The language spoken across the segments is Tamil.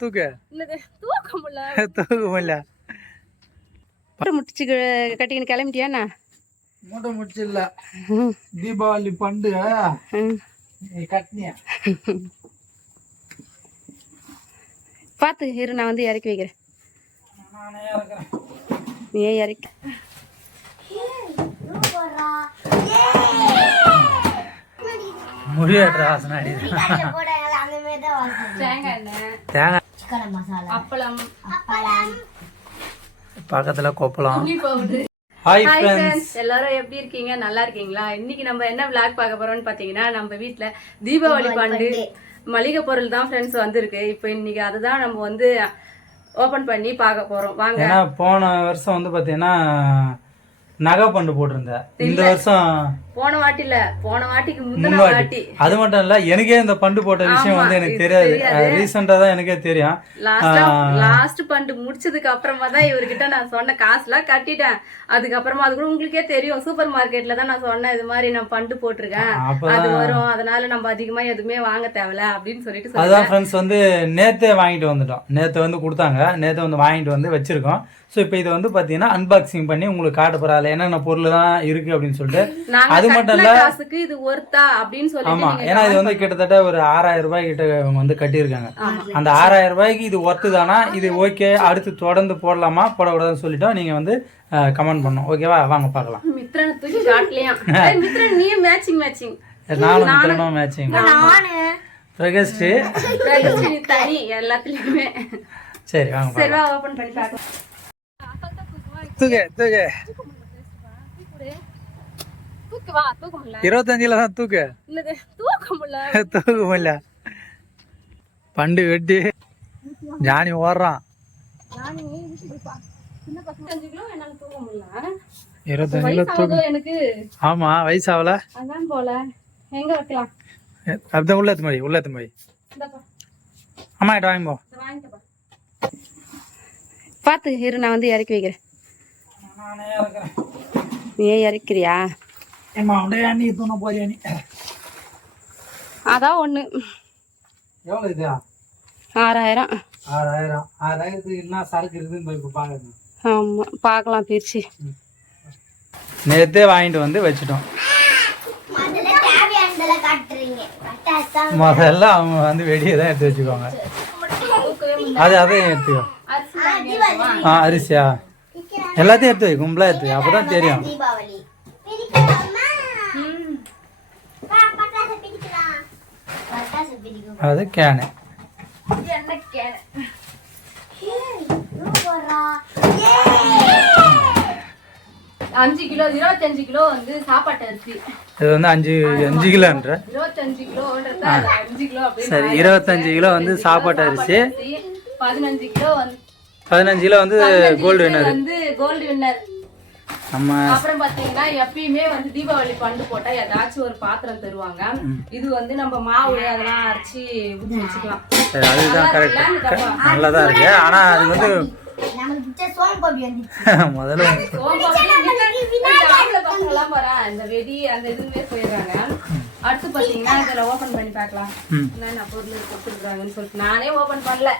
தூக்க முடியல முடிச்சு கட்டிக்கின்னு கிளம்பிட்டியாண்ணா? மூட்டை முடிச்சு இல்ல, தீபாவளி பண்டிகை கட்டினியா? பார்த்து இரு, நான் வந்து இறக்கி வைக்கிறேன். நீ இறக்கி முடியாடுற வாசனை பக்கத்துல கொப்பளம். ஹாய் ஃப்ரெண்ட்ஸ், எல்லாரும் எப்படி இருக்கீங்க? நல்லா இருக்கீங்களா? இன்னைக்கு நம்ம என்ன விளாக் பார்க்க போறோம்னு பாத்தீங்கன்னா, நம்ம வீட்டுல தீபாவளி பண்டு மளிகை பொருள் தான் ஃப்ரெண்ட்ஸ் வந்திருக்கு. இப்போ இன்னைக்கு அதுதான் நம்ம வந்து ஓபன் பண்ணி பார்க்க போறோம். வாங்க. ஏன்னா போன வருஷம் வந்து பாத்தீங்கன்னா நகை பண்டு போட்டிருந்தேன். இந்த வருஷம் போன வாட்டிக்கு முந்தின வாட்டி. அது மட்டும் இல்ல, எனக்கே இந்த பண்டு போட்ட விஷயம் வந்து எனக்கு தெரியாது. ரீசெண்டா தான் எனக்கே தெரியும். லாஸ்ட் பண்டு முடிச்சதுக்கு அப்புறமா தான் இவர்கிட்ட நான் சொன்ன காசுலாம் கட்டிட்டேன். அதுக்கப்புறமா அது கூட உங்களுக்கே தெரியும், சூப்பர் மார்க்கெட்ல தான் நான் சொன்னேன், இது மாதிரி நான் பண்டு போட்டிருக்கேன், அது வரும், அதனால நம்ம அதிகமா எதுவுமே வாங்க தேவையில்ல அப்படின்னு சொல்லிட்டு. அதான் ஃப்ரெண்ட்ஸ் வந்து நேத்தே வாங்கிட்டு வந்துட்டோம். நேத்து வந்து கொடுத்தாங்க, நேத்து வந்து வாங்கிட்டு வந்து வச்சிருக்கோம். ஸோ இப்போ இது வந்து பார்த்தீங்கன்னா அன்பாக்சிங் பண்ணி உங்களுக்கு காட்ட போறாள் என்னென்ன பொருள் தான் இருக்கு அப்படின்னு சொல்லிட்டு. அது மட்டும் இல்ல, இது ஒர்த்தா அப்படின்னு சொல்லி. ஆமா, ஏன்னா இது வந்து கிட்டத்தட்ட ஒரு 6000 ரூபாய் கிட்ட வந்து கட்டியிருக்காங்க. அந்த 6000 ரூபாய்க்கு இது ஒர்த்து தானா, இது ஓகே, அடுத்து தொடர்ந்து போடலாமா போடக்கூடாதுன்னு சொல்லிட்டோம். நீங்க வந்து கமெண்ட் பண்ணும். ஓகேவா? வாங்க பார்க்கலாம். நானும் மித்திரனும் மேட்சிங். பிரகஸ்ட் எல்லாத்துலயுமே. சரி வாங்க ஓபன் பண்ணி பார்க்கலாம். தூக்கு 25 தான் தூக்க முடியல. பண்டு வெட்டி ஜானி ஓடுறான். 25 கிலோ தூக்கு. ஆமா, வயசாவல எங்க வைக்கலாம்? அப்படிதான் உள்ள எத்து போய் அம்மா கிட்ட வாங்கி போ. பார்த்து இரு, நான் வந்து இறக்கி வைக்கிறேன். நீ இறக்கிறியா? அதான் ஒண்ணு. எவ்வளவு இது? 6000. 6000 என்ன சரக்கு இருக்குன்னு போய் பாருங்க. ஆமா, பார்க்கலாம் பிரிச்சு. நேத்தே வாங்கிட்டு வந்து வச்சுட்டோம். முதல்ல அவங்க வந்து வெடியை தான் எடுத்து வச்சுக்கோங்க. அதையும் எடுத்துக்கோ. அரிசியா எல்லாத்தையும் எடுத்து வை, கும்பலா எடுத்து, அப்பதான் தெரியும். அது கேனு. 5 கிலோ 25 கிலோ வந்து சாப்பாட்டு அரிசி. இது வந்து 5 கிலோன்ற 25 கிலோன்றது 5 கிலோ அப்படி. சரி, 25 கிலோ வந்து சாப்பாட்டு அரிசி. 15 கிலோ வந்து 15 கிலோ வந்து கோல்டு வின்னர். வந்து கோல்டு வின்னர். நம்ம அப்புறம் பாத்தீங்கன்னா எப்பயுமே வந்து தீபாவளி பண்டு போட்டா ஏதாச்சும் ஒரு பாத்திரம் தருவாங்க. இது வந்து நம்ம மாவு அதெல்லாம் அரைச்சி ஊற்றி வச்சுக்கலாம். அதுதான் கரெக்ட், நல்லதா இருக்கு. ஆனா அது வந்து முதல்ல இந்த வெடி அந்த இதுவே போயிடுறாங்க. அடுத்து பாத்தீங்கன்னா இதுல ஓபன் பண்ணி பார்க்கலாம் என்னென்ன பொருள் கொடுத்துருக்காங்கன்னு சொல்லிட்டு. நானே ஓபன் பண்ணல.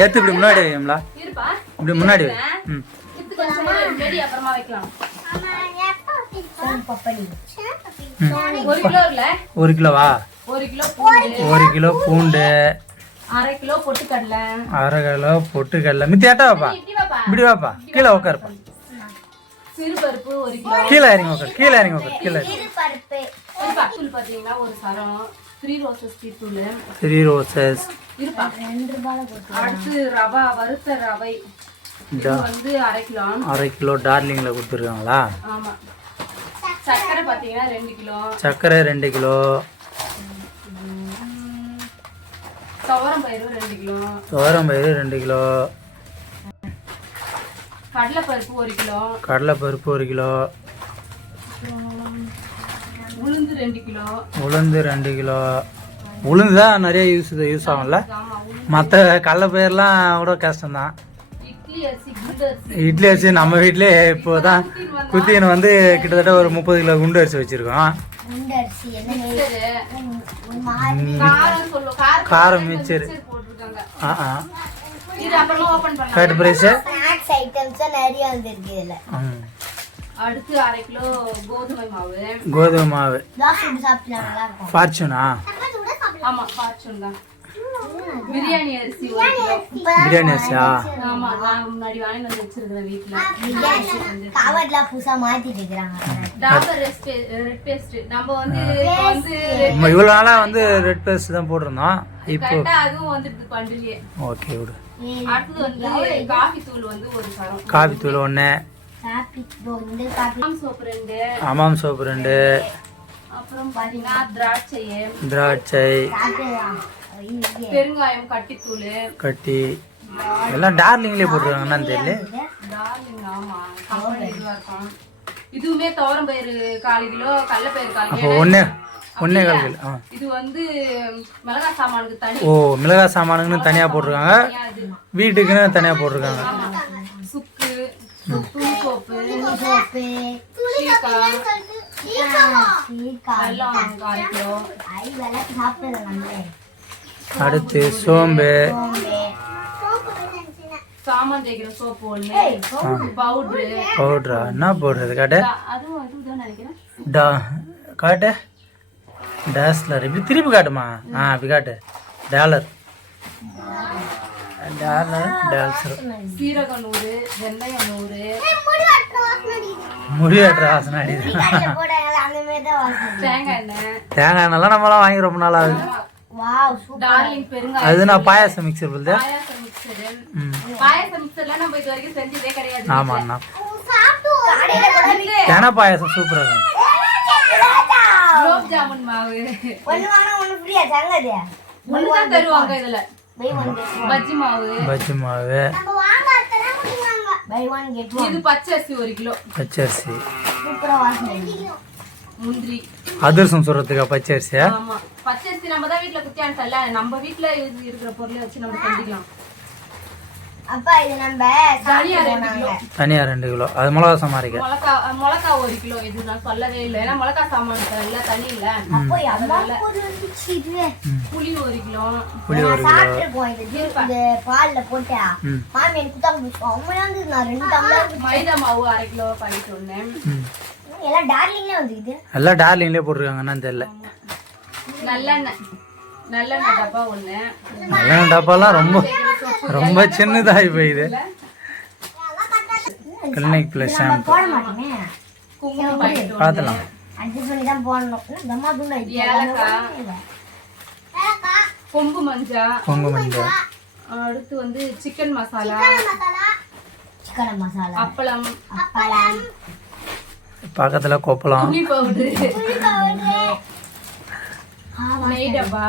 எடுத்து இப்படி முன்னாடி வைங்களா? இருப்பா, இப்படி முன்னாடி வை. வெடி அப்புறமா வைக்கலாம். 1 கிலோ இல்ல, 1 கிலோவா? 1 கிலோ பூண்டு, 1/2 கிலோ பொட்டுக்கடலை, 1/2 கிலோ பொட்டுக்கடலை. மித்தியாட்டா வாப்பா, இப்படி வாப்பா, கீழே உட்காருப்பா. சிறுபருப்பு 1 கிலோ. கீழே இறங்கி உட்காரு, கீழே இறங்கி உட்காரு, கீழே. தூள் பாத்தீங்கன்னா ஒரு சரம் 3 ரோசஸ் டீ தூள். 3 ரோசஸ். இருப்பா, 2 ரூபாய் போட்டு. அடுத்து ரவா, வறுத்த ரவை. இது வந்து 1/2 கிலோ. 1/2 கிலோ டார்லிங்ல கொடுத்துருக்காங்களா? ஆமா. சக்கரை பாத்தீங்கன்னா 2 கிலோ. சக்கரை 2 கிலோ. துவரம்பயிறு 2 கிலோ. துவரம்பயிறு 2 கிலோ. கடலைப்பருப்பு 1 கிலோ. கடலைப்பருப்பு 1 கிலோ. உளுந்து 2 கிலோ. உளுந்து 2 கிலோ. உளுந்து தான் நிறைய யூஸ் ஆகும்ல. மற்ற கடலை பயிரெலாம் கூட கஷ்டம்தான். இட்லி அரிசி நம்ம வீட்டிலே இப்போதான் குத்தின்னு வந்து கிட்டத்தட்ட ஒரு 30 கிலோ குண்டு அரிசி வச்சிருக்கோம். காரம் சொல்லு காரம் மிச்சர் போட்டுருக்காங்க. இது அப்புறமா ஓபன் பண்ணலாம். Correct price. ஸ்நாக்ஸ் ஐட்டம்ஸ் நிறைய வந்திருக்கு இதுல. அடுத்து 1/2 கிலோ கோதுமை மாவு. கோதுமை மாவு சாப்பிட்டு சாப்பிட்டா நல்லா இருக்கும். ஃபார்ச்சூனா? ஆமா ஃபார்ச்சூன் தான். பிரியாணி அரிசி 1 கிலோ. பிரியாணி அரிசியா? ஆமா நான் முன்னாடி வாங்கி வந்து வச்சிருக்கேன் வீட்ல. கவர்ல புதுசா மாத்திட்டு இருக்காங்க. டாபர் ரெட் பேஸ்ட் நம்ம வந்து இவ்வளவு நாளா வந்து ரெட் பேஸ்ட் தான் போட்டுருந்தோம். இப்போ கரெக்ட்டா அதுவும் வந்துட்டு பண்டிலே. ஓகே விடு. அடுத்து வந்து காபி தூள் வந்து ஒரு சரம். காபி தூள் 1. காபி தூள் காபி சோப்பு 2. அமாம் சோப்பு 2. அப்புறம் பாத்தீங்கன்னா திராட்சை பெருங்காயம் கட்டித்தூள் கட்டி எல்லாம் டார்லிங்லேயே போட்டுருக்காங்க. என்னன்னு தெரியல. டார்லிங் ஆமா கம்பெனி இதுவா இருக்கும். இதுவுமே துவரம் பயிறு 1/4 கிலோ, கடலைப்பயிறு 1/4 அப்போ கிலோ. 1 1/4 கிலோ. இது வந்து மிளகாய் சாமானுக்கு தனி. ஓ மிளகாய் சாமானுக்குன்னு தனியா போட்டிருக்காங்க, வீட்டுக்குன்னு தனியா போட்டிருக்காங்க. சுக்கு, சோப்பு, எல்லாம் 1/4 கிலோ. அடுத்து சோம்பு, சாமான் தேய்க்கிற சோப்பு 1, பவுடரா? என்ன போடுறது காட்டு? அதுவும் அதுதான் நினைக்கிறேன். காட்டு டாஸ்லர். இப்படி திருப்பி காட்டுமா? அப்படி காட்டு. டாலர் டால்சர். சீரகம் 100, வெந்தயம் 100. முடியாட்டு வாசனை அடிது. தேங்காய் எண்ணெய். தேங்காய் எண்ணெய்லாம் நம்மளாம் வாங்கி ரொம்ப நாள் ஆகுது. டார்லிங் பெருங்காயம். அது நான் பாயாசம் மிக்சர் போடுது. பாயாசம் மிக்சர்ல நம்ம இது வரைக்கும் செஞ்சதே கிடையாது. ஆமா அண்ணா, தேனா பாயாசம் சூப்பரா இருக்கும். குலோப் ஜாமுன் மாவு ஒண்ணுதான் தருவாங்க இதுல. பஜ்ஜி மாவு, இது பச்சரிசி 1 கிலோ. பச்சரிசி முந்திரி அதிரசம் சொல்றதுக்கா பச்சரிசியா? ஆமா பச்சரிசி நம்ம தான் வீட்ல குத்தியான்டல, நம்ம வீட்ல இருக்கிற பொருளை வச்சு நம்ம செஞ்சுக்கலாம். அப்பா இது நம்ம தனியா 2 கிலோ. தனியா 2 கிலோ. அது மிளகா சமாரிக்க. மிளகா 1 கிலோ. இது நான் சொல்லவே இல்லை, ஏன்னா மிளகா சாமான் எல்லாம் தனி இல்ல. புளி 1 கிலோ. புளி 1 கிலோ. இந்த பால்ல போட்டா மாமி எனக்கு குத்தாங்க. நான் 2 டம்ளர் மைதா மாவு 1/2 கிலோ பாக்கெட் 1. எல்லாம் டார்லிங்ல வந்துக்குது. எல்லாம் டார்லிங்லயே போட்டுருக்காங்க. என்னன்னு தெரியல. நல்லெண்ணெய் டப்பா 1. நல்லெண்ணெய் டப்பாலாம் ரொம்ப சின்னதாகி போயிது. கிளினிக் பிளஸ் ஷாம்பு போட மாட்டேனே. குங்குமம் பாக்கெட் 1. பார்த்துலாம். அட்ஜஸ்ட் பண்ணி தான் போடணும். தம்மா தூள் ஏலக்காய், கொம்பு மஞ்சள். அடுத்து வந்து சிக்கன் மசாலா, சிக்கன் மசாலா, அப்பளம், பக்கத்துல கொப்பளம், துணி பவுடர், நெய் டப்பா.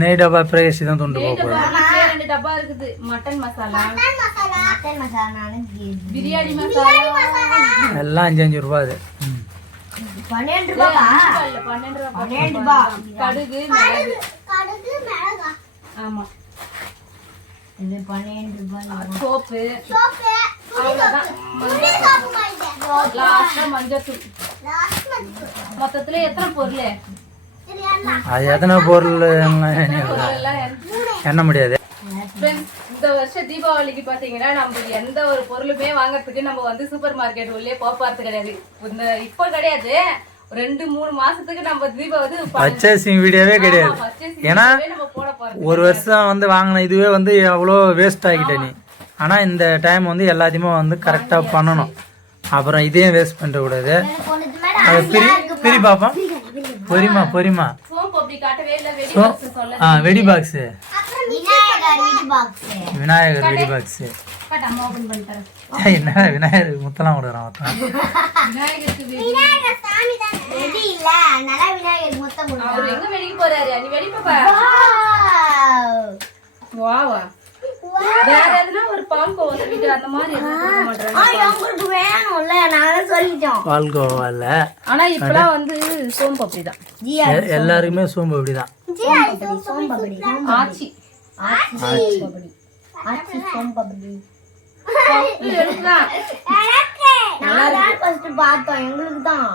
நெய் டப்பா பிரேசி தான் துண்டு போக போகுது. 2 டப்பா இருக்குது. மட்டன் மசாலா, பிரியாணி பிரியாணி மசாலா எல்லாம் 5 ரூபாய். அது 12 ரூபாய். 12 ரூபாய். கடுகு, மிளகு. ஆமா இது 12 ரூபாய். சோப்பு, அவ்வளவுதான். லாஸ்டா மஞ்சத்தூள். மொத்தத்துல எத்தனை பொருள்? அது எத்தனை பொருள் எண்ண முடியாது. இந்த வருஷம் தீபாவளிக்கு பாத்தீங்கன்னா நம்ம எந்த ஒரு பொருளுமே வாங்கறதுக்கு நம்ம வந்து சூப்பர் மார்க்கெட் உள்ளே போறது கிடையாது. இப்போ கிடையாது, 2-3 மாசத்துக்கு நம்ம தீபாவளி பர்ச்சேசிங் வீடியோவே கிடையாது. ஏன்னா ஒரு வருஷம் வந்து வாங்கின இதுவே வந்து எவ்வளோ வேஸ்ட் ஆகிட்ட நீ. ஆனால் இந்த டைம் வந்து எல்லாத்தையுமே வந்து கரெக்டாக பண்ணணும். அப்புறம் இதையும் வேஸ்ட் பண்ணக்கூடாது. அதை பிரி பார்ப்போம். பொரிமா வெடி பாக்ஸு, விநாயகர் வெடி பாக்ஸு. என்ன விநாயகர் முத்தலாம் கொடுக்குறான் மொத்தம். வேற எதுனா ஒரு பால்கோவா ஸ்வீட் அந்த மாதிரி பால்கோவா இல்ல, ஆனா இப்பலாம் வந்து சோம்பப்படி தான். எல்லாருக்குமே சோம்பு அப்படிதான். ஆச்சி நான் தான் ஃபர்ஸ்ட் பார்த்தோம் எங்களுக்கு தான்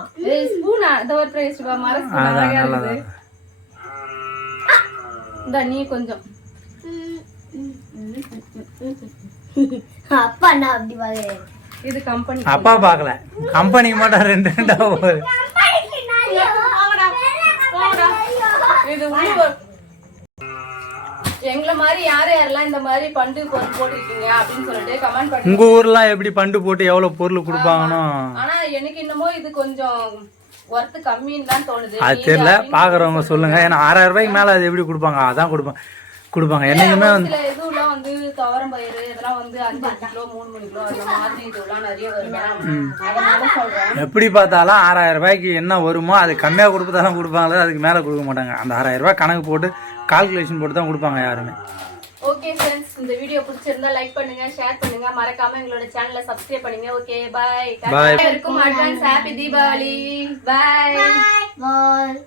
ஸ்பூனா இந்த ஒரு பிரைஸ் மர ஸ்பூன் அதான் அழகா நல்லதா இருக்குது இந்த நீ கொஞ்சம் அப்பா நான் அப்படி பாக்குறேன் இது கம்பெனி அப்பா பார்க்கல கம்பெனிக்கு மட்டும் ரெண்டு ரெண்டா போகுது இது எங்களை மாதிரி யார் யாரெல்லாம் இந்த மாதிரி பண்டு போட்டிருக்கீங்க அப்படின்னு சொல்லிட்டு கமெண்ட் பண்ணி. உங்க ஊர்லாம் எப்படி பண்டு போட்டு எவ்வளவு பொருள் கொடுப்பாங்கன்னு ஆனா எனக்கு என்னமோ இது கொஞ்சம் ஒர்த்து கம்மின்னு தான் தோணுது. அது தெரியல பாக்குறவங்க சொல்லுங்க. ஏன்னா 6000 ரூபாய்க்கு மேல அது எப்படி கொடுப்பாங்க? அதான் கொடுப்பாங்க என்னைக்குமே வந்து சில இதுலாம் வந்து துவரம் பயிறு இதெல்லாம் வந்து 5 கிலோ 3 கிலோ அந்த மாதிரி இதெல்லாம் நிறைய வருது. அதனால சொல்றேன் எப்படி பார்த்தாலும் 6000 ரூபாய்க்கு என்ன வருமோ அது கம்மியாக கொடுப்பதாலும் கொடுப்பாங்களே, அதுக்கு மேலே கொடுக்க மாட்டாங்க. அந்த 6000 ரூபாய் கணக்கு போட்டு கால்குலேஷன் போட்டு தான் கொடுப்பாங்க யாருமே. ஓகே ஃப்ரெண்ட்ஸ், இந்த வீடியோ பிடிச்சிருந்தா லைக் பண்ணுங்க, ஷேர் பண்ணுங்க, மறக்காம எங்களோட சேனலை சப்ஸ்கிரைப் பண்ணுங்க. Okay bye. Bye. எல்லாருக்கும் அட்வான்ஸ் ஹாப்பி தீபாவளி. பை. பாய்